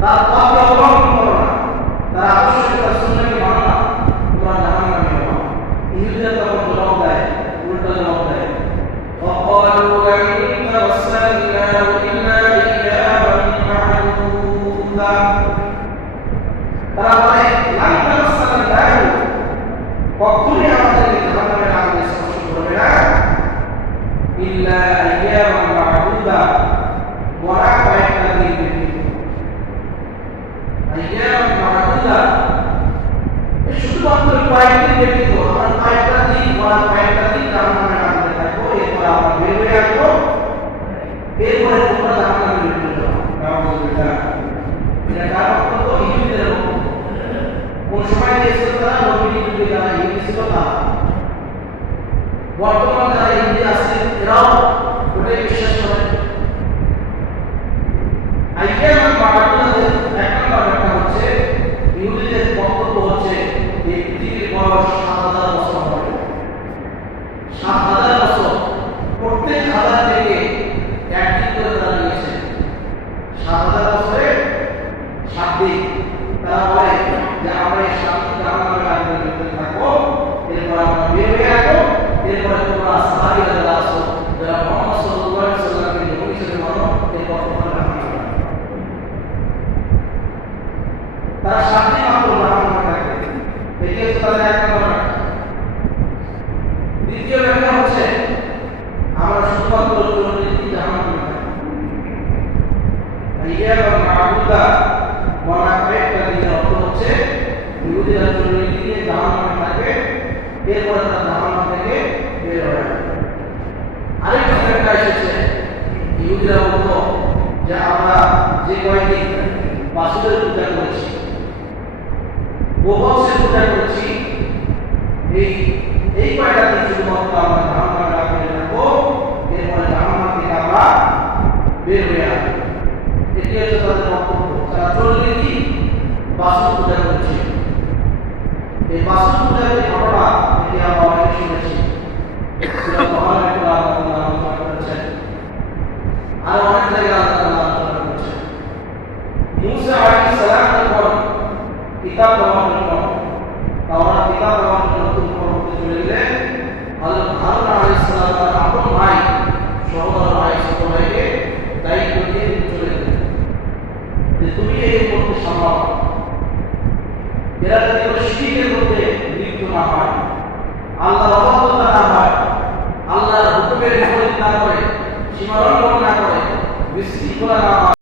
তার পথকে অবলম্বন করো না, তার আদর্শকে তার সুন্নাহকে মানো না, তোমরা জাহান্নামে যাবে। ইহুদিরা তখন জবাব দেয়, উল্টা জবাব দেয়, وقالوا لن تمسنا إلا أياما معدودة। তারা বলে লান তামাসসানা কখনোই আমাদেরকে জাহান্নামের আগুনে স্পর্শ করবে না, ইল্লা আইয়ামান মা'দুদা, বড় কয়েকটা দিন ব্যতীত। আইয়ামান মা'দুদা শুধুমাত্র কয়েকদিন ব্যতীত, আমরা কয়েকটা দিন জাহান্নামের আগুনে থাকবো, এরপর আমরা বের হয়ে আসবো, এরপরে তোমরা জাহান্নামে চলে যাবে। নাউযুবিল্লাহ। এটা কারণ হলো ইহুদিদের বক্তব্য। কোন সময় এসেছিল তারা নবীর যুগে যারা ইহুদি ছিল না, বর্তমান যারা ইহুদি আছে এরাও ওটাই বিশ্বাস করে। আইয়ামান মা'দুদাদের এক নম্বর ব্যাখ্যা হচ্ছে, ইহুদিদের বক্তব্য হচ্ছে এই পৃথিবীর বয়স ৭,০০০ বছর হবে। ৭,০০০ বছর, প্রত্যেক হাজার থেকে একদিন করে তারা নিয়েছে। ৭,০০০ বছরে ৭ দিন। তারা বলে যে আমরা এই ৭ দিন জাহান্নামের আগুনের ভিতরে থাকবো, এরপর আমরা বের হয়ে আসবো, এরপরে তোমরা সাহাবীরা যারা আছো, যারা মুহাম্মদ সাল্লাল্লাহু আলাইহি ওয়াসাল্লামকে নবী হিসেবে মানো, এরপর তোমরা জাহান্নামে যাবে। তারা ৭ দিন মাত্র জাহান্নামে থাকবে। এটি হচ্ছে তাদের এক নম্বর ব্যাখ্যা। দ্বিতীয় ব্যাখ্যা হচ্ছে আমরা শুধুমাত্র ৪০ দিন জাহান্নামে থাকব। আইয়ামান মা'দুদা বলা কয়েকটা দিনের অর্থ হচ্ছে ইহুদিরা ৪০ দিনে জাহান্নামে থাকবে, এরপরে তারা জাহান্নাম থেকে বের হয়ে আসবে। আরেকটা ব্যাখ্যা এসেছে, ইহুদিরা বলতো যে আমরা যে কয়েকদিন বাসুদের পূজা করেছি, গোবৎসের পূজা করেছি, এই কয়টা দিন শুধুমাত্র আমরা জাহান্নামের আগুনে থাকবো, এরপরে জাহান্নাম থেকে আমরা বের হয়ে আসবো। এটি হচ্ছে তাদের বক্তব্য। তারা ৪০ দিন বাসুদ পূজা করেছে। এই বাসুদ পূজার যে ঘটনা, এটি আমরা অনেকে শুনেছি। সূরা বহরের একটু আলোচনা করেছেন, আর অনেক জায়গায় আলোচনা করেছেন। মূসা আলাইহিস সালাম যখন কিতাব দেওয়ার জন্য, তাওরাত কিতাব দেওয়ার জন্য নতুন পর্বতে চলে গেলেন, হযরত হারুন আলাইহিস সালাম তার আপন ভাই, সহোদর ভাই, ছোট ভাইকে দায়িত্ব দিয়ে চলে গেলেন যে তুমি এই পথে সামলাও, এরা যাতে কোনো শিরকের মধ্যে লিপ্ত না হয়, আল্লাহর অবাধ্যতা না হয়, আল্লাহর হুকুমের বিপরীত না করে, সীমালঙ্ঘন না করে, বিশৃঙ্খলা না হয়।